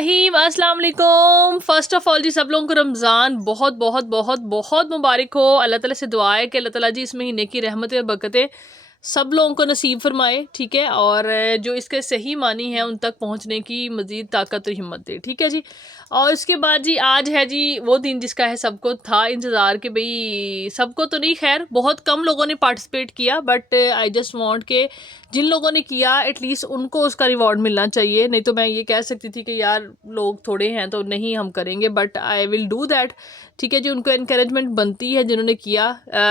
रहीम अस्सलाम वालेकुम। First of all जी सब लोगों को रमज़ान बहुत बहुत बहुत बहुत मुबारक हो। अल्लाह ताला से दुआ है कि अल्लाह ताला जी इस महीने की रहमतें और बरकतें सब लोगों को नसीब फरमाए, ठीक है। और जो इसके सही मानी हैं उन तक पहुंचने की मज़ीद ताकत और हिम्मत दे, ठीक है जी। और उसके बाद जी आज है जी वो दिन जिसका है सबको था इंतज़ार कि भाई सबको तो नहीं, खैर बहुत कम लोगों ने पार्टिसिपेट किया, बट आई जस्ट वांट के जिन लोगों ने किया एटलीस्ट उनको उसका रिवॉर्ड मिलना चाहिए। नहीं तो मैं ये कह सकती थी कि यार लोग थोड़े हैं तो नहीं हम करेंगे, but I will do that, ठीक है जी। उनको इनकरेजमेंट बनती है जिन्होंने किया।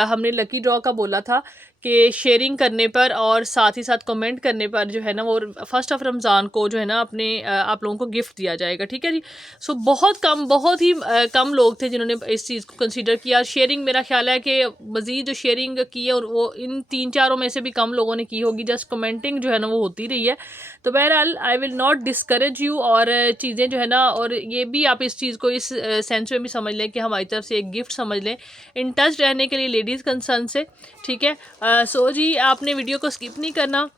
हमने लकी ड्रॉ का बोला था कि शेयरिंग करने पर और साथ ही साथ कमेंट करने पर जो है ना वो फर्स्ट ऑफ रमज़ान को जो है ना अपने आप लोगों को गिफ्ट दिया जाएगा, ठीक है जी। सो बहुत ही कम लोग थे जिन्होंने इस चीज़ को कंसीडर किया। शेयरिंग मेरा ख्याल है कि मज़ीद जो शेयरिंग की है और वो इन 3-4 में से भी कम लोगों ने की होगी, जस्ट कमेंटिंग जो है ना वो होती रही है। तो बहरहाल आई विल नॉट डिस्करेज यू, और चीज़ें जो है ना, और ये भी आप इस चीज़ को इस सेंस में भी समझ लें कि हमारी तरफ से एक गिफ्ट समझ लें इन टच रहने के लिए लेडीज़ कंसर्न से, ठीक है। सो जी आपने वीडियो को स्किप नहीं करना,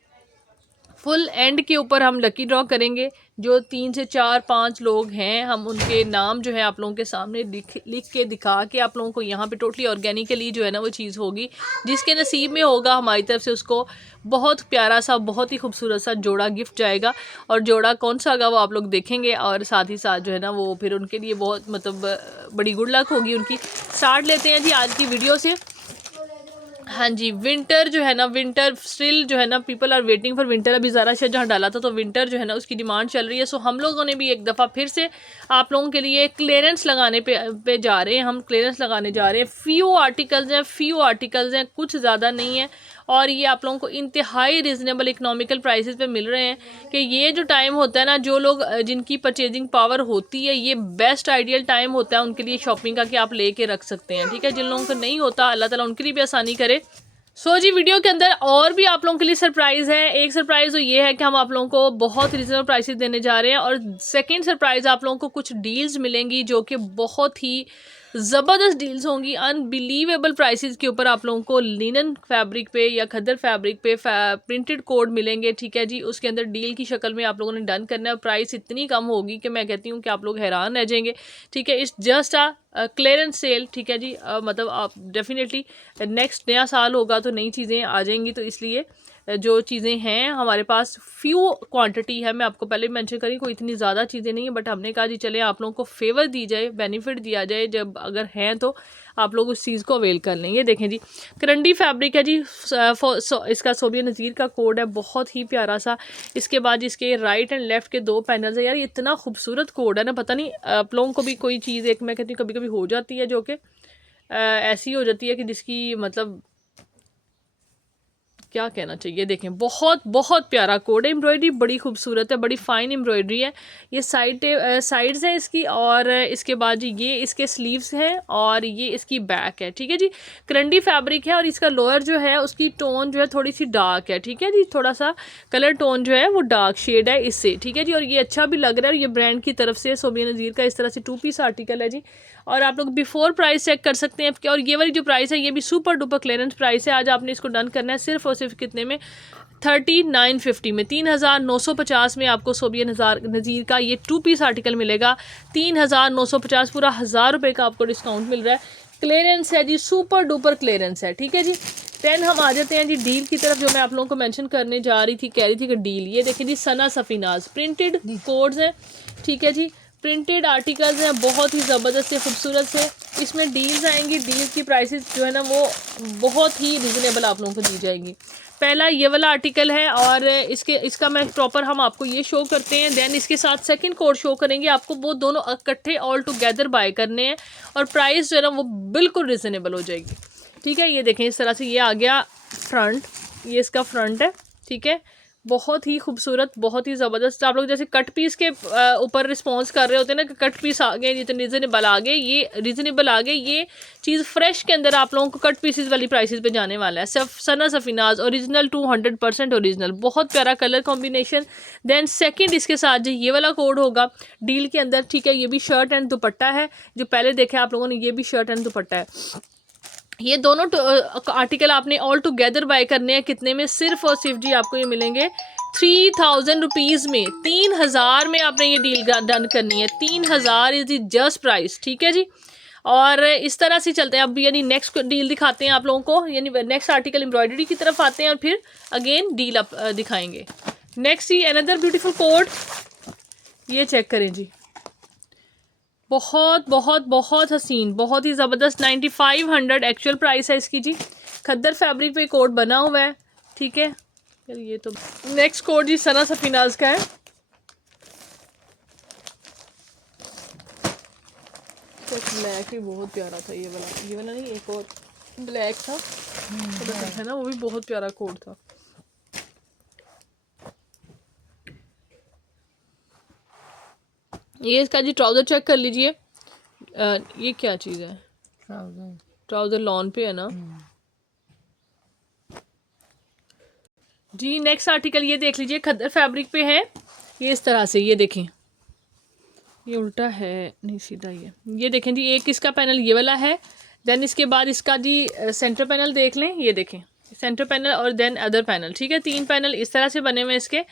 फुल एंड के ऊपर हम लकी ड्रॉ करेंगे। जो 3 से 4-5 लोग हैं हम उनके नाम जो है आप लोगों के सामने लिख के दिखा के आप लोगों को यहाँ पे टोटली ऑर्गेनिकली जो है ना वो चीज़ होगी, जिसके नसीब में होगा हमारी तरफ से उसको बहुत प्यारा सा बहुत ही खूबसूरत सा जोड़ा गिफ्ट जाएगा। और जोड़ा कौन सा होगा वो आप लोग देखेंगे, और साथ ही साथ जो है ना वो फिर उनके लिए बहुत मतलब बड़ी गुड लक होगी उनकी। स्टार्ट लेते हैं जी आज की वीडियो से। हाँ जी, विंटर जो है ना, विंटर स्टिल जो है ना people are waiting for winter. अभी ज़रा शायद जहाँ डाला था तो विंटर जो है ना उसकी डिमांड चल रही है। सो हम लोगों ने भी एक दफ़ा फिर से आप लोगों के लिए क्लियरेंस लगाने पे जा रहे हैं। हम क्लियरेंस लगाने जा रहे हैं। फ्यू आर्टिकल्स हैं, कुछ ज़्यादा नहीं है, और ये आप लोगों को इंतहाई रिजनेबल इकोनॉमिकल प्राइसेस पे मिल रहे हैं। कि ये जो टाइम होता है ना, जो लोग जिनकी परचेजिंग पावर होती है, ये बेस्ट आइडियल टाइम होता है उनके लिए शॉपिंग का कि आप लेके रख सकते हैं, ठीक है। जिन लोगों को नहीं होता अल्लाह ताला उनके लिए भी आसानी करे। सो जी वीडियो के अंदर और भी आप लोगों के लिए सरप्राइज़ है। एक सरप्राइज़ तो ये है कि हम आप लोगों को बहुत रिजनेबल प्राइसेस देने जा रहे हैं, और सेकंड सरप्राइज़ आप लोगों को कुछ डील्स मिलेंगी जो कि बहुत ही ज़बरदस्त डील्स होंगी। अनबिलीवेबल प्राइसेस के ऊपर आप लोगों को लिनन फैब्रिक पे या खद्दर फैब्रिक पे प्रिंटेड कोड मिलेंगे, ठीक है जी। उसके अंदर डील की शक्ल में आप लोगों ने डन करना है। प्राइस इतनी कम होगी कि मैं कहती हूँ कि आप लोग हैरान रह जाएंगे, ठीक है। इट्स जस्ट क्लियरेंस सेल, ठीक है जी। मतलब आप डेफिनेटली नेक्स्ट नया साल होगा तो नई चीज़ें आ जाएंगी, तो इसलिए जो चीज़ें हैं हमारे पास फ्यू क्वांटिटी है। मैं आपको पहले भी मेंशन करी कोई इतनी ज़्यादा चीज़ें नहीं है, बट हमने कहा जी चले आप लोगों को फेवर दी जाए, बेनिफिट दिया जाए, जब अगर हैं तो आप लोग उस चीज़ को अवेल कर लें। ये देखें जी करंडी फैब्रिक है जी। इसका सोबिया नज़ीर का कोड है, बहुत ही प्यारा सा। इसके बाद इसके राइट एंड लेफ्ट के 2 पैनल्स है। यार ये इतना खूबसूरत कोड है ना, पता नहीं आप लोगों को भी कोई चीज़ एक मैं कहती हूँ कभी कभी हो जाती है जो कि ऐसी हो जाती है कि जिसकी मतलब क्या कहना चाहिए। देखें बहुत बहुत प्यारा कोड है। एम्ब्रॉयडरी बड़ी खूबसूरत है, बड़ी फाइन एम्ब्रॉयडरी है। ये साइड्स हैं इसकी, और इसके बाद जी ये इसके स्लीव्स हैं, और ये इसकी बैक है, ठीक है जी। करंडी फैब्रिक है, और इसका लोअर जो है उसकी टोन जो है थोड़ी सी डार्क है, ठीक है जी। थोड़ा सा कलर टोन जो है वो डार्क शेड है इससे, ठीक है जी। और ये अच्छा भी लग रहा है, और ये ब्रांड की तरफ से सोबिया नज़ीर का इस तरह से 2 पीस आर्टिकल है जी। और आप लोग बिफोर प्राइस चेक कर सकते हैं। और ये वाली जो प्राइस है ये भी सुपर डुपर क्लियरेंस प्राइस है। आज आपने इसको डन करना है सिर्फ और सिर्फ कितने में, 3950 में, 3950 में आपको सोबिया नज़ीर का ये 2 पीस आर्टिकल मिलेगा। 3950, पूरा 1000 रुपये का आपको डिस्काउंट मिल रहा है। क्लियरेंस है जी, सुपर डुपर क्लियरेंस है, ठीक है जी। देन हम आ जाते हैं जी डील की तरफ, जो मैं आप लोगों को मेंशन करने जा रही थी, कह रही थी कि डील। ये देखिए जी सना सफीनाज प्रिंटेड कोड्स हैं, ठीक है जी। प्रिंटेड आर्टिकल्स हैं, बहुत ही ज़बरदस्त से खूबसूरत से। इसमें डील्स आएंगी, डील्स की प्राइसेस जो है ना वो बहुत ही रिजनेबल आप लोगों को दी जाएगी। पहला ये वाला आर्टिकल है, और इसका मैं प्रॉपर हम आपको ये शो करते हैं। देन इसके साथ सेकंड कोड शो करेंगे आपको। वो दोनों इकट्ठे ऑल टुगेदर बाय करने हैं, और प्राइस जो है ना वो बिल्कुल रिजनेबल हो जाएगी, ठीक है। ये देखें इस तरह से ये आ गया फ्रंट, ये इसका फ्रंट है, ठीक है। बहुत ही खूबसूरत, बहुत ही ज़बरदस्त। आप लोग जैसे कट पीस के ऊपर रिस्पॉन्स कर रहे होते हैं ना कि कट पीस आ गए, जितने रिजनेबल आ गए, ये रिजनेबल आ गए। ये चीज़ फ्रेश के अंदर आप लोगों को कट पीसेस वाली प्राइसेस पे जाने वाला है। सना सफीनाज ओरिजिनल 200% ओरिजिनल, बहुत प्यारा कलर कॉम्बिनेशन। देन सेकंड इसके साथ जो ये वाला कोड होगा डील के अंदर, ठीक है। ये भी शर्ट एंड दुपट्टा है, जो पहले देखे आप लोगों ने, ये भी शर्ट एंड दुपट्टा है। ये दोनों आर्टिकल आपने ऑल टुगेदर बाय करने हैं कितने में, सिर्फ और सिर्फ जी आपको ये मिलेंगे 3000 रुपीज़ में। 3000 में आपने ये डील डन करनी है। 3000 इज़ द जस्ट प्राइस, ठीक है जी। और इस तरह से चलते हैं अब, यानी नेक्स्ट डील दिखाते हैं आप लोगों को, यानी नेक्स्ट आर्टिकल एम्ब्रॉयडरी की तरफ आते हैं और फिर अगेन डील आप दिखाएंगे। नेक्स्ट ही अनदर ब्यूटीफुल कोड, ये चेक करें जी, बहुत बहुत बहुत हसीन, बहुत ही ज़बरदस्त। 9500 एक्चुअल प्राइस है इसकी जी। खद्दर फैब्रिक पे कोड बना हुआ है, ठीक है। यार ये तो नेक्स्ट कोड जी सना सफीनाज का है। तो ब्लैक ही बहुत प्यारा था, ये वाला नहीं, एक और ब्लैक था है ना, वो भी बहुत प्यारा कोड था। ये इसका जी ट्राउज़र चेक कर लीजिए। ये क्या चीज़ है, ट्राउज़र लॉन पे है ना जी। नेक्स्ट आर्टिकल ये देख लीजिए, खद्दर फैब्रिक पे है, ये इस तरह से, ये देखें, ये उल्टा है नहीं सीधा, ये देखें जी। एक इसका पैनल ये वाला है, देन इसके बाद इसका जी सेंटर पैनल देख लें, ये देखें सेंटर पैनल और देन अदर पैनल, ठीक है। 3 पैनल इस तरह से बने हुए हैं इसके।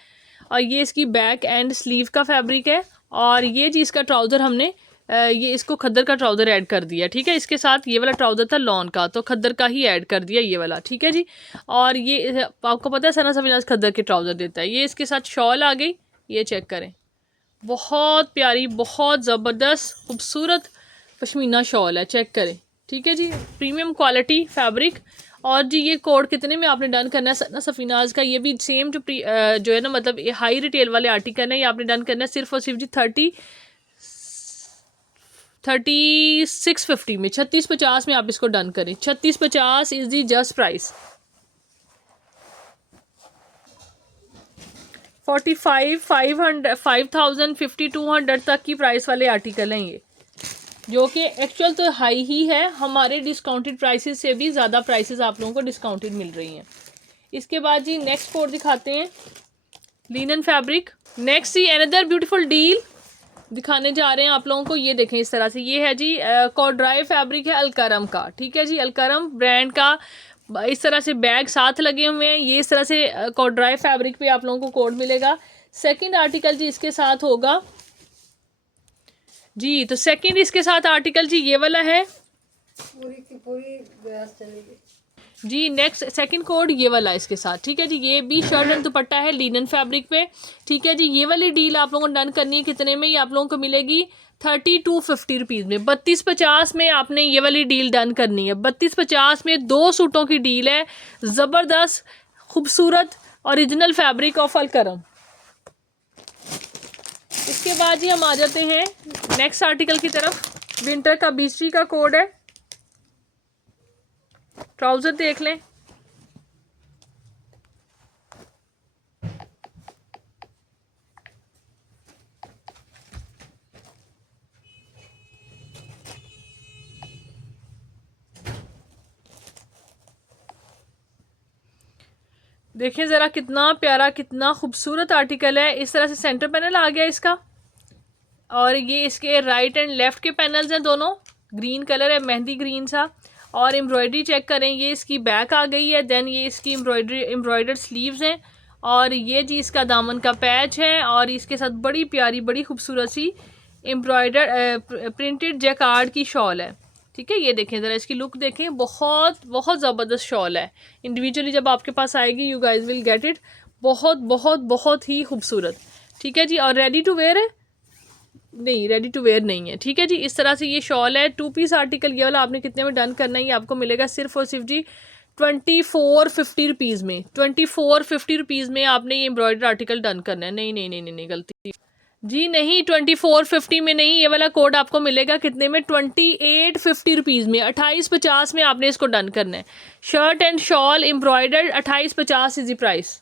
और ये इसकी बैक एंड स्लीव का फैब्रिक है। और ये जी इसका ट्राउज़र हमने ये इसको खद्दर का ट्राउज़र ऐड कर दिया, ठीक है। इसके साथ ये वाला ट्राउज़र था लॉन का, तो खद्दर का ही ऐड कर दिया ये वाला, ठीक है जी। और ये आपको पता है सना सफीनाज खद्दर के ट्राउज़र देता है। ये इसके साथ शॉल आ गई, ये चेक करें, बहुत प्यारी, बहुत ज़बरदस्त खूबसूरत पश्मीना शॉल है, चेक करें, ठीक है जी। Premium quality fabric. और जी ये कोड कितने में आपने डन करना है सना सफीनाज का, ये भी सेम टू जो है ना, मतलब ये हाई रिटेल वाले आर्टिकल है, ये आपने डन करना है सिर्फ और सिर्फ जी 3650 में, 3650 में आप इसको डन करें। 3650 इज़ दी जस्ट प्राइस। 45,500 5000 5200 तक की प्राइस वाले आर्टिकल हैं ये, जो कि एक्चुअल तो हाई ही है, हमारे डिस्काउंटेड प्राइसेस से भी ज़्यादा प्राइसेस आप लोगों को डिस्काउंटेड मिल रही हैं। इसके बाद जी नेक्स्ट कोड दिखाते हैं, लिनन फैब्रिक। नेक्स्ट ही अनदर ब्यूटीफुल डील दिखाने जा रहे हैं आप लोगों को, ये देखें इस तरह से, ये है जी कॉर्ड्राई फैब्रिक है अलकरम का, ठीक है जी। अलकरम ब्रांड का इस तरह से बैग साथ लगे हुए हैं। ये इस तरह से कॉर्ड्राई फैब्रिक पे आप लोगों को कोड मिलेगा। सेकंड आर्टिकल जी इसके साथ होगा जी, तो सेकंड इसके साथ आर्टिकल जी ये वाला है, पूरी की पूरी चलेगी जी। नेक्स्ट सेकंड कोड ये वाला इसके साथ, ठीक है जी। ये भी शर्ट एंड दुपट्टा है लिनन फैब्रिक पे, ठीक है जी। ये वाली डील आप लोगों को डन करनी है कितने में, ये आप लोगों को मिलेगी 3250 रुपीज़ में। 3250 में आपने ये वाली डील डन करनी है। 3250 में 2 सूटों की डील है, ज़बरदस्त खूबसूरत ओरिजिनल फैब्रिक ऑफ अलकरम। इसके बाद जी हम आ जाते हैं नेक्स्ट आर्टिकल की तरफ। विंटर का बीची का कोड है, ट्राउज़र देख लें, देखें ज़रा कितना प्यारा, कितना खूबसूरत आर्टिकल है। इस तरह से सेंटर पैनल आ गया इसका, और ये इसके राइट एंड लेफ़्ट के पैनल्स हैं दोनों, ग्रीन कलर है, मेहंदी ग्रीन सा। और एम्ब्रॉयडरी चेक करें, ये इसकी बैक आ गई है, देन ये इसकी एम्ब्रॉयडर्ड स्लीव्स हैं। और ये जी इसका दामन का पैच है, और इसके साथ बड़ी प्यारी, बड़ी खूबसूरत सी एम्ब्रॉयडर्ड प्रिंटेड जैकार्ड की शॉल है, ठीक है। ये देखें ज़रा इसकी लुक देखें, बहुत बहुत ज़बरदस्त शॉल है। इंडिविजुअली जब आपके पास आएगी you guys will get it, बहुत बहुत बहुत ही खूबसूरत, ठीक है जी। और रेडी टू वेयर है नहीं, रेडी टू वेयर नहीं है, ठीक है जी। इस तरह से ये शॉल है। 2 पीस आर्टिकल ये वाला आपने कितने में डन करना है, ये आपको मिलेगा सिर्फ और सिर्फ जी 2450 रुपीज़ में। 2450 रुपीज़ में आपने ये एम्ब्रॉयडर आर्टिकल डन करना है। नहीं नहीं नहीं नहीं, नहीं गलती जी, नहीं 2450 में नहीं, ये वाला कोड आपको मिलेगा कितने में, 2850 रुपीज़ में। 2850 में आपने इसको डन करना है। Shirt and shawl embroidered 2850 is the price.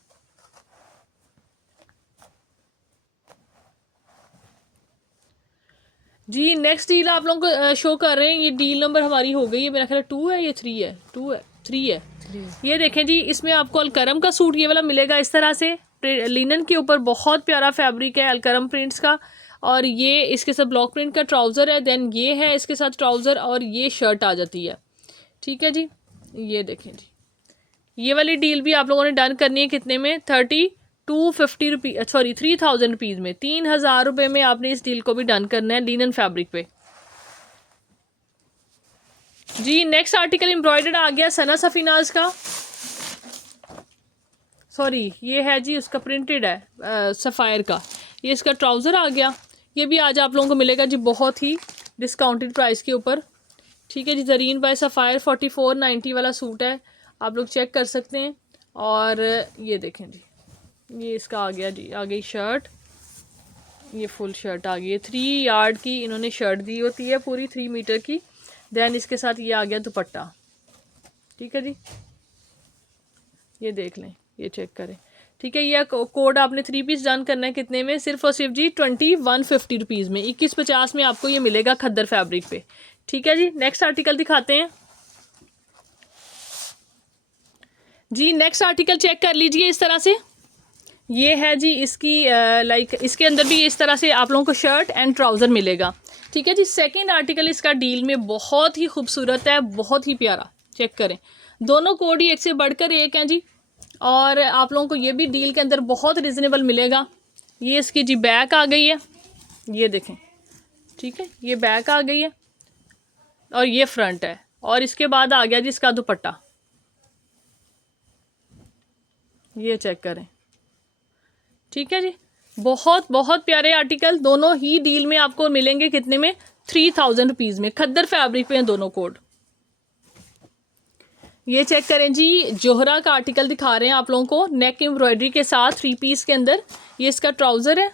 जी नेक्स्ट डील आप लोगों को शो कर रहे हैं, ये डील नंबर हमारी हो गई है, मेरा ख्याल 2 है, ये 3 है, 2 है, 3 है। ये देखें जी, इसमें आपको अलकरम का सूट ये वाला मिलेगा इस तरह से, लिनन के ऊपर बहुत प्यारा फैब्रिक है अलकरम प्रिंट्स का। और ये इसके साथ ब्लॉक प्रिंट का ट्राउज़र है, देन ये है इसके साथ ट्राउज़र, और ये शर्ट आ जाती है, ठीक है जी। ये देखें जी, ये वाली डील भी आप लोगों ने डन करनी है कितने में, 3250 रुपीज़, सॉरी 3000 रुपीज़ में, 3000 रुपये में आपने इस डील को भी डन करना है लिनन फैब्रिक पे जी। नेक्स्ट आर्टिकल एम्ब्रॉयडर्ड आ गया सना सफीनाज का, सॉरी ये है जी उसका प्रिंटेड है सफ़ायर का। ये इसका ट्राउज़र आ गया, ये भी आज आप लोगों को मिलेगा जी बहुत ही डिस्काउंटेड प्राइस के ऊपर, ठीक है जी। जरीन बाय सफ़ायर 4490 वाला सूट है, आप लोग चेक कर सकते हैं। और ये देखें जी, ये इसका आ गया जी, आ गई शर्ट, ये फुल शर्ट आ गई है, 3 यार्ड की इन्होंने शर्ट दी होती है पूरी 3 मीटर की। देन इसके साथ ये आ गया दुपट्टा, ठीक है जी, ये देख लें, ये चेक करें, ठीक है। ये कोड आपने 3 पीस डन करना है कितने में, सिर्फ और सिर्फ जी 2150 रुपीज़ में, 2150 में आपको ये मिलेगा खद्दर फैब्रिक पे, ठीक है जी। नेक्स्ट आर्टिकल दिखाते हैं जी। नेक्स्ट आर्टिकल चेक कर लीजिए इस तरह से, ये है जी इसकी लाइक इसके अंदर भी इस तरह से आप लोगों को शर्ट एंड ट्राउज़र मिलेगा, ठीक है जी। सेकंड आर्टिकल इसका डील में बहुत ही खूबसूरत है, बहुत ही प्यारा, चेक करें, दोनों कोड ही एक से बढ़कर एक हैं जी। और आप लोगों को ये भी डील के अंदर बहुत रिजनेबल मिलेगा। ये इसकी जी बैक आ गई है, ये देखें, ठीक है, ये बैक आ गई है और ये फ्रंट है, और इसके बाद आ गया जी इसका दुपट्टा, ये चेक करें, ठीक है जी। बहुत बहुत प्यारे आर्टिकल, दोनों ही डील में आपको मिलेंगे कितने में, 3000 रुपीज़ में, खद्दर फैब्रिक पे हैं दोनों कोड। ये चेक करें जी, जोहरा का आर्टिकल दिखा रहे हैं आप लोगों को, नेक एम्ब्रॉयडरी के साथ 3 पीस के अंदर। ये इसका ट्राउज़र है,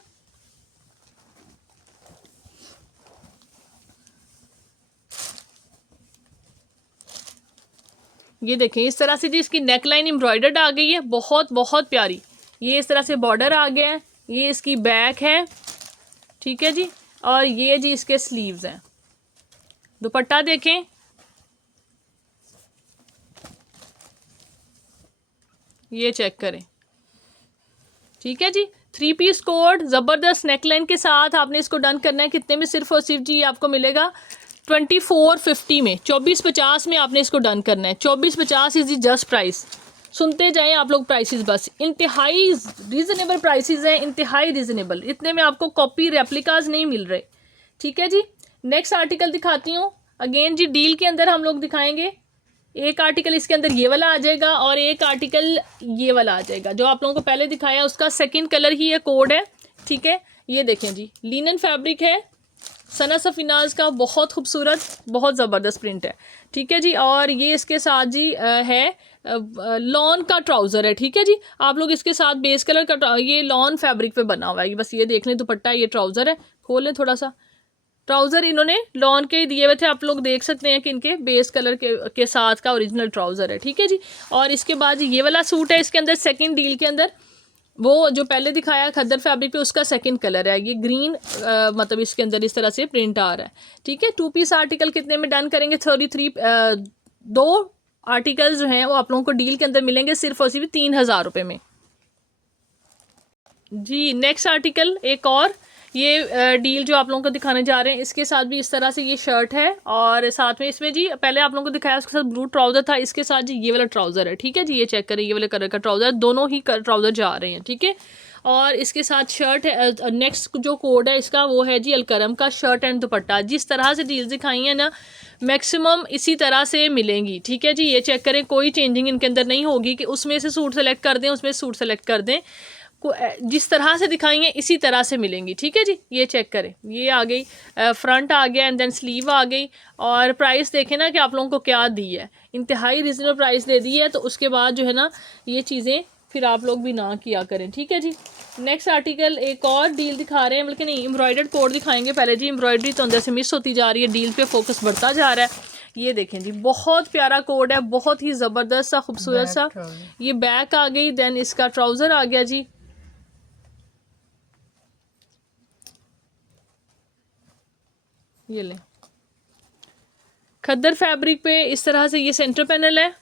ये देखें इस तरह से जी इसकी नेक लाइन एम्ब्रॉयडर्ड आ गई है, बहुत बहुत प्यारी। ये इस तरह से बॉर्डर आ गया है, ये इसकी बैक है, ठीक है जी। और ये जी इसके स्लीव्स हैं। दुपट्टा देखें, ये चेक करें, ठीक है जी। 3 पीस कोड ज़बरदस्त नेकलाइन के साथ आपने इसको डन करना है कितने में, सिर्फ और सिर्फ जी आपको मिलेगा 2450 में, 2450 में आपने इसको डन करना है। 2450 इज़ दी जस्ट प्राइस, सुनते जाएं आप लोग प्राइसेस, बस इंतहाई रीज़नेबल प्राइसेस हैं, इंतहाई रीज़नेबल, इतने में आपको कॉपी रेप्लिकाज नहीं मिल रहे, ठीक है जी। नेक्स्ट आर्टिकल दिखाती हूँ, अगेन जी डील के अंदर हम लोग दिखाएंगे, एक आर्टिकल इसके अंदर ये वाला आ जाएगा और एक आर्टिकल ये वाला आ जाएगा। जो आप लोगों को पहले दिखाया उसका सेकंड कलर ही ये कोड है, ठीक है। ये देखें जी, लिनन फैब्रिक है सना सफीनाज का, बहुत खूबसूरत, बहुत ज़बरदस्त प्रिंट है, ठीक है जी। और ये इसके साथ जी है लॉन का ट्राउज़र है, ठीक है जी। आप लोग इसके साथ बेस कलर का, ये लॉन फैब्रिक पे बना हुआ है, बस ये देख लें, दुपट्टा, ये ट्राउज़र है, खोल लें थोड़ा सा, ट्राउज़र इन्होंने लॉन के दिए हुए थे, आप लोग देख सकते हैं कि इनके बेस कलर के साथ का ओरिजिनल ट्राउज़र है, ठीक है जी। और इसके बाद ये वाला सूट है, इसके अंदर सेकंड डील के अंदर वो जो पहले दिखाया खद्दर फैब्रिक पे उसका सेकंड कलर है, ये ग्रीन, मतलब इसके अंदर इस तरह से प्रिंट आ रहा है, ठीक है। 2 पीस आर्टिकल कितने में डन करेंगे, 33 दो आर्टिकल्स जो हैं वो आप लोगों को डील के अंदर मिलेंगे सिर्फ और सिर्फ 3000 रुपये में जी। नेक्स्ट आर्टिकल एक और, ये डील जो आप लोगों को दिखाने जा रहे हैं, इसके साथ भी इस तरह से ये शर्ट है, और साथ में इसमें जी पहले आप लोगों को दिखाया उसके साथ ब्लू ट्राउज़र था, इसके साथ जी ये वाला ट्राउज़र है, ठीक है जी। ये चेक करें, ये वाले कलर का ट्राउज़र, दोनों ही ट्राउज़र जा रहे हैं, ठीक है। और इसके साथ शर्ट है। नेक्स्ट जो कोड है इसका वो है जी अलकरम का, शर्ट एंड दुपट्टा। जिस तरह से डील्स दिखाई हैं ना, मैक्सिमम इसी तरह से मिलेंगी, ठीक है जी। ये चेक करें, कोई चेंजिंग इनके अंदर नहीं होगी कि उसमें से सूट सेलेक्ट कर दें, उसमें सूट सेलेक्ट कर दें, जिस तरह से दिखाई हैं इसी तरह से मिलेंगी, ठीक है जी। ये चेक करें, ये आ गई, फ्रंट आ गया एंड देन स्लीव आ गई। और प्राइस देखें ना कि आप लोगों को क्या दी है, इंतहाई रीजनेबल प्राइस दे दी है, तो उसके बाद जो है ना ये चीज़ें फिर आप लोग भी ना किया करें, ठीक है जी। नेक्स्ट आर्टिकल एक और डील दिखा रहे हैं, बल्कि नहीं, एम्ब्रॉयडर्ड कोड दिखाएंगे पहले जी। एम्ब्रॉयडरी तो अंदर से मिस होती जा रही है, डील पे फोकस बढ़ता जा रहा है। ये देखें जी, बहुत प्यारा कोड है, बहुत ही ज़बरदस्त सा, खूबसूरत सा। ये बैक आ गई, देन इसका ट्राउज़र आ गया जी, ये लें, खद्दर फैब्रिक पे इस तरह से ये सेंटर पैनल है।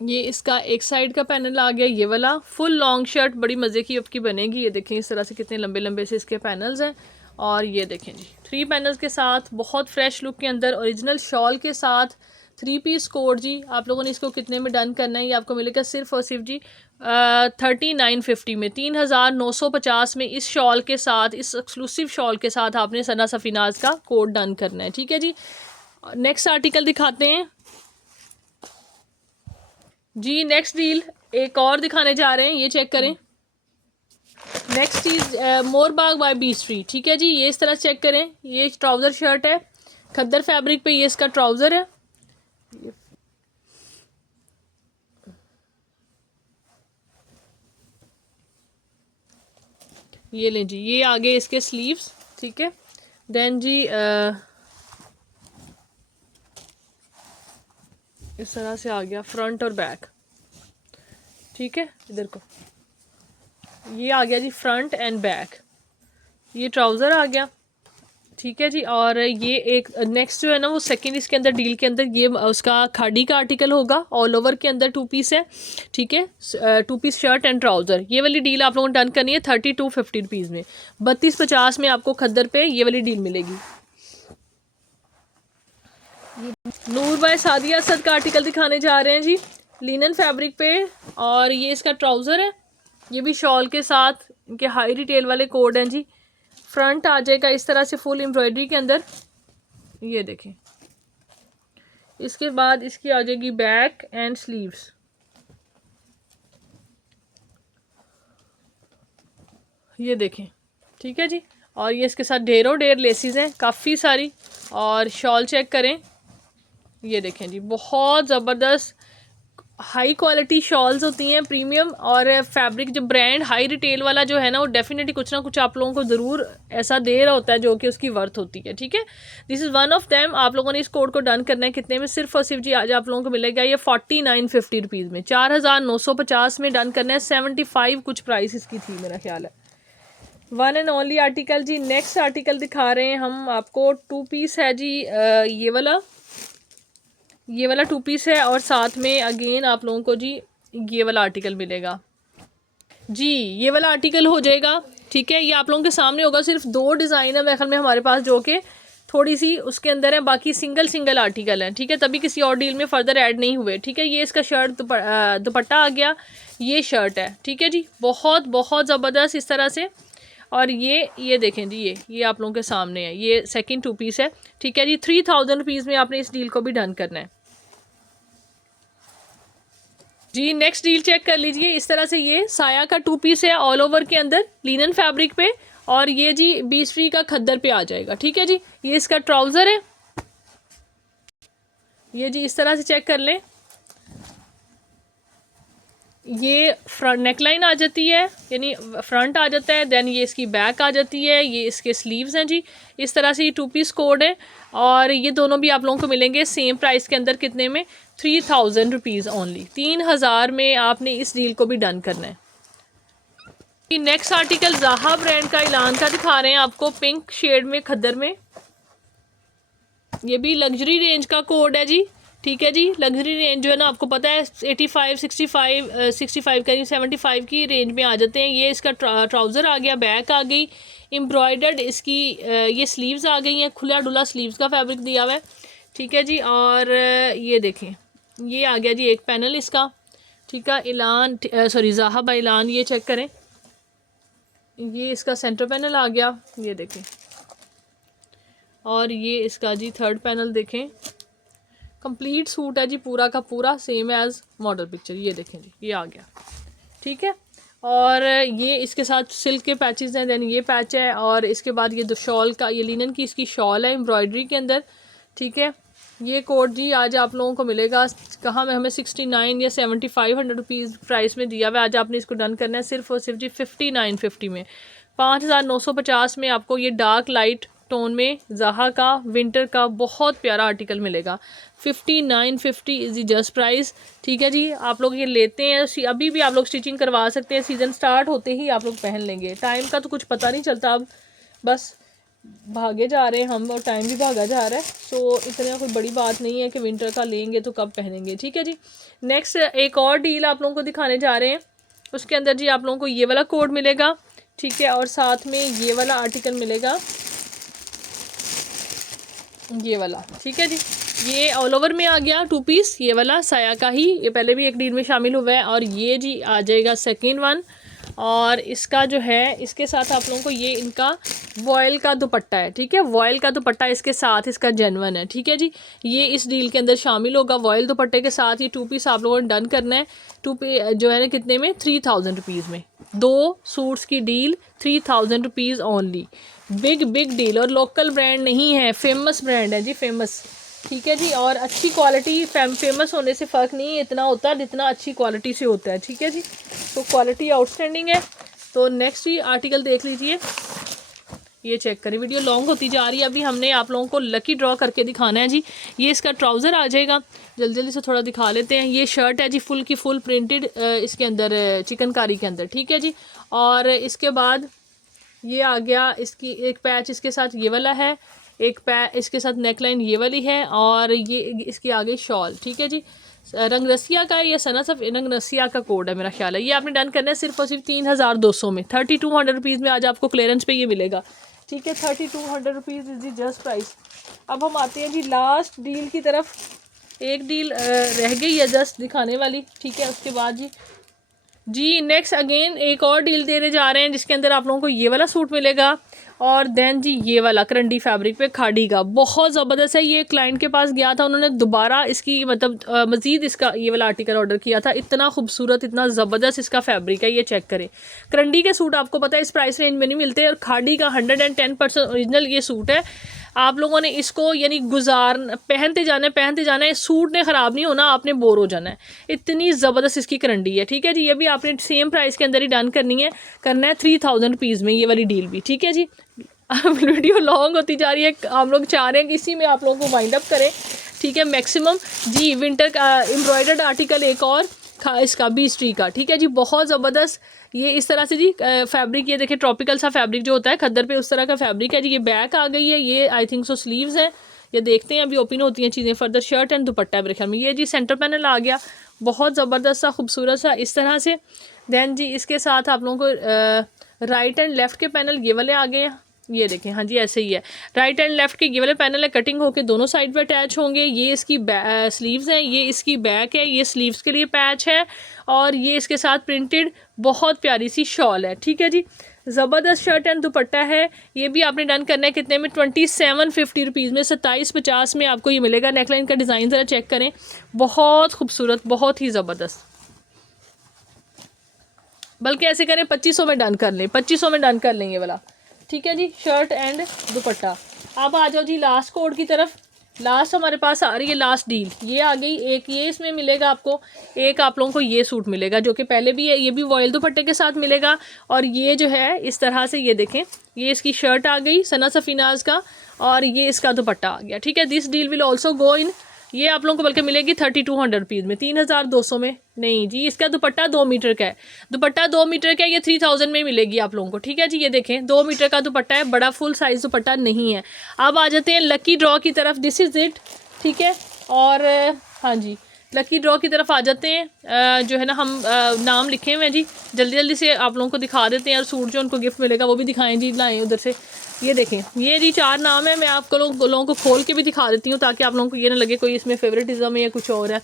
ये इसका एक साइड का पैनल आ गया, ये वाला फुल लॉन्ग शर्ट, बड़ी मज़े की आपकी बनेगी। ये देखें इस तरह से कितने लंबे लंबे से इसके पैनल्स हैं, और ये देखें जी 3 पैनल्स के साथ बहुत फ्रेश लुक के अंदर ओरिजिनल शॉल के साथ 3 पीस कोड जी। आप लोगों ने इसको कितने में डन करना है, ये आपको मिलेगा सिर्फ और सिर्फ जी 3950 में, 3950 में इस शॉल के साथ, इस एक्सक्लूसिव शॉल के साथ आपने सना सफीनाज का कोड डन करना है। ठीक है जी, नेक्स्ट आर्टिकल दिखाते हैं जी। नेक्स्ट डील एक और दिखाने जा रहे हैं, ये चेक करें। नेक्स्ट चीज़ मोरबाग बाय बी स्ट्रीट। ठीक है जी, ये इस तरह चेक करें, ये ट्राउज़र शर्ट है खद्दर फैब्रिक पे, ये इसका ट्राउज़र है। ये लें जी, ये आगे इसके स्लीव्स। ठीक है, देन जी इस तरह से आ गया फ्रंट और बैक। ठीक है, इधर को ये आ गया जी फ्रंट एंड बैक, ये ट्राउज़र आ गया। ठीक है जी, और ये एक नेक्स्ट जो है ना वो सेकंड इसके अंदर डील के अंदर ये उसका खाड़ी का आर्टिकल होगा, ऑल ओवर के अंदर 2 पीस है। ठीक है, 2 पीस शर्ट एंड ट्राउज़र। ये वाली डील आप लोगों ने डन करनी है 3250 रुपीज़ में, 3250 में आपको खद्दर पे ये वाली डील मिलेगी। नूर बाय सादिया असद का आर्टिकल दिखाने जा रहे हैं जी, लिनन फैब्रिक पे, और ये इसका ट्राउज़र है, ये भी शॉल के साथ, इनके हाई रिटेल वाले कोड हैं जी। फ्रंट आ जाएगा इस तरह से फुल एम्ब्रॉयडरी के अंदर, ये देखें। इसके बाद इसकी आ जाएगी बैक एंड स्लीव्स, ये देखें। ठीक है जी, और ये इसके साथ ढेरों ढेर लेसिस हैं काफ़ी सारी, और शॉल चेक करें, ये देखें जी, बहुत ज़बरदस्त हाई क्वालिटी शॉल्स होती हैं प्रीमियम, और फैब्रिक जो ब्रांड हाई रिटेल वाला जो है ना वो डेफिनेटली कुछ ना कुछ आप लोगों को ज़रूर ऐसा दे रहा होता है जो कि उसकी वर्थ होती है। ठीक है, this is one of them. आप लोगों ने इस कोड को डन करना है कितने में, सिर्फ और सिर्फ जी आज आप लोगों को मिलेगा ये 4950 रुपीज़ में, 4950 में डन करना है। 75 कुछ प्राइस इसकी थी मेरा ख्याल है। वन एंड ओनली आर्टिकल जी। नेक्स्ट आर्टिकल दिखा रहे हैं हम आपको, 2 पीस है जी, ये वाला 2 पीस है, और साथ में अगेन आप लोगों को जी ये वाला आर्टिकल मिलेगा जी, ये वाला आर्टिकल हो जाएगा। ठीक है, ये आप लोगों के सामने होगा, सिर्फ 2 डिज़ाइन है मेरे ख्याल में हमारे पास जो कि थोड़ी सी उसके अंदर है, बाकी सिंगल सिंगल आर्टिकल है। ठीक है, तभी किसी और डील में फ़र्दर ऐड नहीं हुए। ठीक है, ये इसका शर्ट दुपट्टा आ गया, ये शर्ट है। ठीक है जी, बहुत बहुत ज़बरदस्त इस तरह से, और ये देखें जी, ये आप लोगों के सामने है, ये सेकंड 2 पीस है। ठीक है जी, 3000 रुपीज़ में आपने इस डील को भी डन करना है जी। नेक्स्ट डील चेक कर लीजिए, इस तरह से ये साया का 2 पीस है ऑल ओवर के अंदर लिनन फैब्रिक पे, और ये जी बीसफ्री का खद्दर पे आ जाएगा। ठीक है जी, ये इसका ट्राउज़र है, ये जी इस तरह से चेक कर लें, ये फ्रंट नेकलाइन आ जाती है, यानी फ्रंट आ जाता है, देन ये इसकी बैक आ जाती है, ये इसके स्लीव्स हैं जी। इस तरह से ये 2 पीस कोड है, और ये दोनों भी आप लोगों को मिलेंगे सेम प्राइस के अंदर, कितने में, 3000 रुपीज़ ओनली, 3000 में आपने इस डील को भी डन करना है। नेक्स्ट आर्टिकल ज़ाहा ब्रांड का ऐलान का दिखा रहे हैं आपको, पिंक शेड में खद्दर में, ये भी लग्जरी रेंज का कोड है जी। ठीक है जी, लग्जरी रेंज जो है ना आपको पता है 85 65 कहीं 75 की रेंज में आ जाते हैं। ये इसका ट्राउज़र आ गया, बैक आ गई, एम्ब्रॉयडर्ड इसकी ये स्लीव्स आ गई हैं, खुला डुला स्लीव्स का फैब्रिक दिया हुआ है। ठीक है जी, और ये देखें, ये आ गया जी एक पैनल इसका। ठीक है, ऐलान सॉरी ज़ाहा बाय ऐलान, ये चेक करें, ये इसका सेंटर पैनल आ गया, ये देखें, और ये इसका जी थर्ड पैनल देखें, कंप्लीट सूट है जी पूरा का पूरा सेम एज मॉडल पिक्चर, ये देखें जी, ये आ गया। ठीक है, और ये इसके साथ सिल्क के पैचेस हैं, देन ये पैच है, और इसके बाद ये शॉल का, ये लिनन की इसकी शॉल है एम्ब्रॉयडरी के अंदर। ठीक है, ये कोड जी आज आप लोगों को मिलेगा कहाँ में, हमें 69 या 7500 रुपीज़ प्राइस में दिया हुआ है। आज आपने इसको डन करना है सिर्फ और सिर्फ जी 5950 में, 5950 में आपको ये डार्क लाइट टोन में ज़ाहा का विंटर का बहुत प्यारा आर्टिकल मिलेगा। 5950 इज़ दी जस्ट प्राइस। ठीक है जी, आप लोग ये लेते हैं, अभी भी आप लोग स्टिचिंग करवा सकते हैं, सीज़न स्टार्ट होते ही आप लोग पहन लेंगे। टाइम का तो कुछ पता नहीं चलता, अब बस भागे जा रहे हैं हम, और टाइम भी भागा जा रहा है, सो इतना कोई बड़ी बात नहीं है कि विंटर का लेंगे तो कब पहनेंगे। ठीक है जी, नेक्स्ट एक और डील आप लोगों को दिखाने जा रहे हैं, उसके अंदर जी आप लोगों को ये वाला कोड मिलेगा। ठीक है, और साथ में ये वाला आर्टिकल मिलेगा, ये वाला, ठीक है जी। ये ऑल ओवर में आ गया 2 पीस, ये वाला साया का ही, ये पहले भी एक डील में शामिल हुआ है। और ये जी आ जाएगा सेकेंड वन। और इसका जो है, इसके साथ आप लोगों को ये इनका वॉयल का दुपट्टा है, ठीक है। वॉयल का दुपट्टा इसके साथ इसका जेन्युइन है, ठीक है जी। ये इस डील के अंदर शामिल होगा वॉयल दुपट्टे के साथ। ये 2 पीस आप लोगों ने डन करना है। 2 पीस जो है ना कितने में, 3000 रुपीज़ में 2 सूट्स की deal, 3000 rupees only. Big big deal, और लोकल ब्रांड नहीं है, फेमस ब्रांड है जी, फेमस, ठीक है जी। और अच्छी क्वालिटी, फेमस होने से फ़र्क नहीं इतना होता जितना अच्छी क्वालिटी से होता है, ठीक है जी। तो क्वालिटी आउटस्टैंडिंग है। तो नेक्स्ट ही आर्टिकल देख लीजिए, ये चेक करें। वीडियो लॉन्ग होती जा रही है, अभी हमने आप लोगों को लकी ड्रॉ करके दिखाना है जी। ये इसका ट्राउज़र आ जाएगा, जल्दी जल्दी से थोड़ा दिखा लेते हैं। ये शर्ट है जी, फुल की फुल प्रिंटेड इसके अंदर, चिकनकारी के अंदर, ठीक है जी। और इसके बाद ये आ गया, इसकी एक पैच इसके साथ ये वाला है, एक इसके साथ नेकलाइन ये वाली है, और ये इसकी आ गई शॉल, ठीक है जी। रंग रसिया का है, ये सनत ऑफ रंग रसिया का कोड है मेरा ख्याल है। ये आपने डन करना है सिर्फ और सिर्फ 3200 में, 3200 रुपीज़ में आज आपको क्लियरेंस पे ये मिलेगा, ठीक है। 3200 rupees is the just price. अब हम आते हैं जी लास्ट डील की तरफ। एक डील रह गई है जस्ट दिखाने वाली, ठीक है। उसके बाद जी नेक्स्ट अगेन एक और डील देने जा रहे हैं, जिसके अंदर आप लोगों को ये वाला सूट मिलेगा। और देन जी ये वाला करंडी फैब्रिक पे खाड़ी का, बहुत ज़बरदस्त है। ये क्लाइंट के पास गया था, उन्होंने दोबारा इसकी मतलब मज़ीद इसका ये वाला आर्टिकल ऑर्डर किया था। इतना खूबसूरत, इतना ज़बरदस्त इसका फैब्रिक है, ये चेक करें। करंडी के सूट आपको पता है इस प्राइस रेंज में नहीं मिलते, और खाड़ी का 110% ओरिजिनल ये सूट है। आप लोगों ने इसको यानी पहनते जाना है, सूट ने ख़राब नहीं होना, आपने बोर हो जाना है। इतनी ज़बरदस्त इसकी करंडी है, ठीक है जी। ये भी आपने सेम प्राइस के अंदर ही डन करना है 3000 रुपीज़ में, ये वाली डील भी, ठीक है जी। वीडियो लॉन्ग होती जा रही है, हम लोग चाह रहे हैं कि इसी में आप लोगों को वाइंड अप करें, ठीक है मैक्सिमम जी। विंटर का एम्ब्रॉयडर्ड आर्टिकल एक और इसका 20 ट्री का, ठीक है जी, बहुत ज़बरदस्त। ये इस तरह से जी फैब्रिक, ये देखिए ट्रॉपिकल सा फैब्रिक जो होता है खद्दर पे, उस तरह का फैब्रिक है जी। ये बैक आ गई है, ये आई थिंक सो स्लीव्स है। ये देखते हैं अभी ओपन होती हैं चीज़ें फर्दर। शर्ट एंड दुपट्टा मेरे ख्याल में। ये जी सेंटर पैनल आ गया, बहुत ज़बरदस्त सा, खूबसूरत सा इस तरह से। दैन जी इसके साथ आप लोगों को राइट एंड लेफ़्ट के पैनल ये वाले आ गए हैं, ये देखें, हाँ जी ऐसे ही है। राइट एंड लेफ़्ट के ये वाले पैनल है, कटिंग होके दोनों साइड पे अटैच होंगे। ये इसकी स्लीव्स हैं, ये इसकी बैक है, ये स्लीव्स के लिए पैच है, और ये इसके साथ प्रिंटेड बहुत प्यारी सी शॉल है, ठीक है जी। ज़बरदस्त शर्ट एंड दुपट्टा है। ये भी आपने डन करना है कितने में, 2750 रुपीज़ में, 2750 में आपको ये मिलेगा। नेकलाइन का डिज़ाइन ज़रा चेक करें, बहुत खूबसूरत, बहुत ही ज़बरदस्त। बल्कि ऐसे करें 2500 में डन कर लें, 2500 में डन कर लें ये वाला, ठीक है जी। शर्ट एंड दुपट्टा। अब आ जाओ जी लास्ट कोड की तरफ। लास्ट हमारे पास आ रही है लास्ट डील, ये आ गई। एक ये इसमें मिलेगा आपको, एक आप लोगों को ये सूट मिलेगा जो कि पहले भी है, ये भी वॉयल दुपट्टे के साथ मिलेगा। और ये जो है इस तरह से, ये देखें, ये इसकी शर्ट आ गई सना सफीनाज का, और ये इसका दुपट्टा आ गया, ठीक है। This deal will also go in, ये आप लोगों को बल्कि मिलेगी 3200 रुपीज़ में, 3200 में नहीं जी। इसका दुपट्टा 2 मीटर का है, दुपट्टा 2 मीटर का है, ये 3000 में मिलेगी आप लोगों को, ठीक है जी। ये देखें 2 मीटर का दुपट्टा है, बड़ा फुल साइज़ दुपट्टा नहीं है। अब आ जाते हैं लकी ड्रॉ की तरफ, दिस इज़ इट, ठीक है। और हाँ जी लकी ड्रॉ की तरफ आ जाते हैं। जो है ना हम नाम लिखे हुए हैं जी, जल्दी जल्दी से आप लोगों को दिखा देते हैं। और सूट जो उनको गिफ्ट मिलेगा वो भी दिखाएं जी, लाएँ उधर से। ये देखें, ये जी 4 नाम है, मैं आपको लोगों को खोल के भी दिखा देती हूँ ताकि आप लोगों को ये ना लगे कोई इसमें फेवरेटिज्म है या कुछ और है।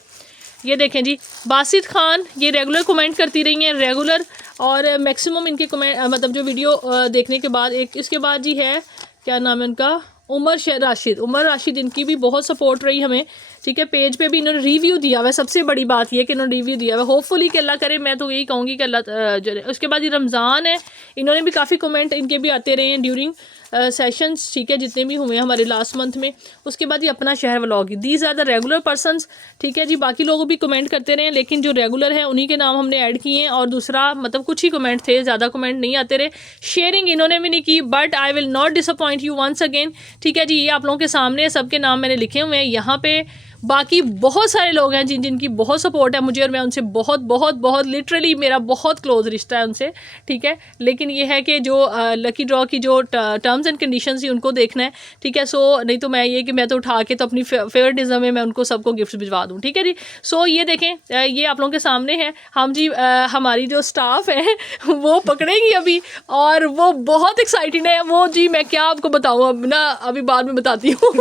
ये देखें जी, बासित खान, ये रेगुलर कमेंट करती रही हैं, रेगुलर, और मैक्सिमम इनके कमेंट मतलब जो वीडियो देखने के बाद। एक इसके बाद जी है, क्या नाम है उनका, उमर राशिद, इनकी भी बहुत सपोर्ट रही हमें, ठीक है। पेज पे भी इन्होंने रिव्यू दिया हुआ है, सबसे बड़ी बात ये कि इन्होंने रिव्यू दिया हुआ है। होपफुली कि अल्लाह करे, मैं तो यही कहूँगी कि अल्लाह। उसके बाद ये रमज़ान है, इन्होंने भी काफ़ी कमेंट इनके भी आते रहे हैं ड्यूरिंग सेशंस, ठीक है, जितने भी हुए हमारे लास्ट मंथ में। उसके बाद ये अपना शहर vlog, these are the regular persons, ठीक है जी। बाकी लोग भी कमेंट करते रहे, लेकिन जो रेगुलर है उन्हीं के नाम हमने ऐड किए हैं। और दूसरा मतलब कुछ ही कमेंट थे, ज़्यादा कमेंट नहीं आते रहे। शेयरिंग इन्होंने भी नहीं की, but I will not disappoint you once again, ठीक है जी। ये आप लोगों के सामने सबके नाम मैंने लिखे हुए हैं यहाँ पे। बाकी बहुत सारे लोग हैं जिनकी बहुत सपोर्ट है मुझे, और मैं उनसे बहुत बहुत बहुत लिटरली मेरा बहुत क्लोज रिश्ता है उनसे, ठीक है। लेकिन ये है कि जो लकी ड्रॉ की जो टर्म्स एंड कंडीशंस थी उनको देखना है, ठीक है। सो नहीं तो मैं ये कि मैं तो उठा के तो अपनी फेवरेटिज्म में मैं उनको सबको गिफ्ट भिजवा दूँ, ठीक है जी। सो ये देखें, ये आप लोगों के सामने है। हम जी हमारी जो स्टाफ है वो पकड़ेंगी अभी, और वो बहुत एक्साइटेड है वो जी। मैं क्या आपको बताऊँ, अब ना अभी बाद में बताती हूँ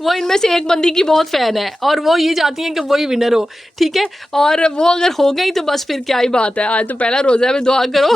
वो इनमें से एक बंदी की बहुत फ़ैन है और वो ये चाहती हैं कि वही विनर हो, ठीक है। और वो अगर हो गई तो बस फिर क्या ही बात है, आज तो पहला रोज़ा है, मैं दुआ करो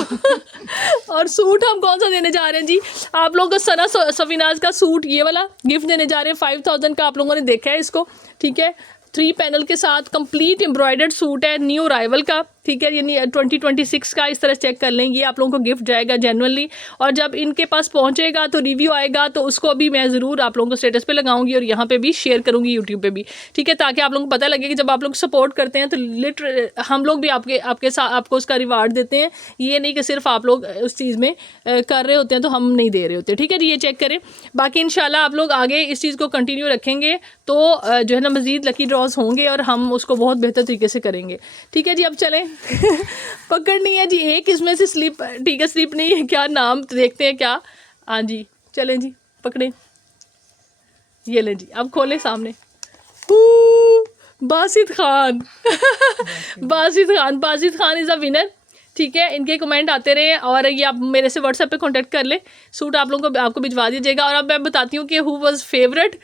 और सूट हम कौन सा देने जा रहे हैं जी, आप लोगों को सना सफीनाज का सूट ये वाला गिफ्ट देने जा रहे हैं। 5000 का आप लोगों ने देखा है इसको, ठीक है। 3 पैनल के साथ कंप्लीट एम्ब्रॉयडर्ड सूट है, न्यू अराइवल का, ठीक है। यानी 2026 का, इस तरह चेक कर लें। ये आप लोगों को गिफ्ट जाएगा जेन्युइनली, और जब इनके पास पहुंचेगा तो रिव्यू आएगा तो उसको अभी मैं ज़रूर आप लोगों को स्टेटस पे लगाऊंगी और यहाँ पे भी शेयर करूंगी यूट्यूब पे भी, ठीक है। ताकि आप लोगों को पता लगे कि जब आप लोग सपोर्ट करते हैं तो लिटरली हम लोग भी आपके साथ आपको उसका रिवार्ड देते हैं। ये नहीं कि सिर्फ आप लोग उस चीज़ में कर रहे होते हैं तो हम नहीं दे रहे होते, ठीक है जी। ये चेक करें। बाकी इंशाल्लाह आप लोग आगे इस चीज़ को कंटिन्यू रखेंगे तो जो है ना मज़ीद लकी ड्रॉज होंगे और हम उसको बहुत बेहतर तरीके से करेंगे, ठीक है जी। अब चलें पकड़नी है जी एक इसमें से स्लिप, ठीक है। स्लिप नहीं है, क्या नाम तो देखते हैं क्या। हाँ जी चलें जी, पकड़ें, ये लें जी, अब खोलें सामने। Basit Khan Basit Khan is a winner, ठीक है। इनके कमेंट आते रहे और ये आप मेरे से व्हाट्सएप पे कांटेक्ट कर ले, सूट आप लोगों को आपको भिजवा दीजिएगा। और अब मैं बताती हूँ कि who was favourite.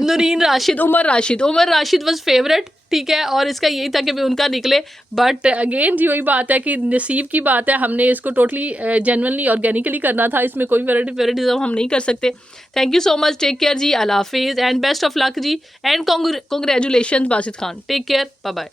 Noreen Rashid, Umar Rashid was favourite, ठीक है। और इसका यही था कि भी उनका निकले, बट अगेन जी वही बात है कि नसीब की बात है। हमने इसको टोटली जेन्युइनली ऑर्गेनिकली करना था, इसमें कोई फेवरेटिज्म हम नहीं कर सकते। Thank you so much, take care ji, अल्लाह हाफिज़ and best of luck ji, and congratulation Basit Khan, take care, bye bye.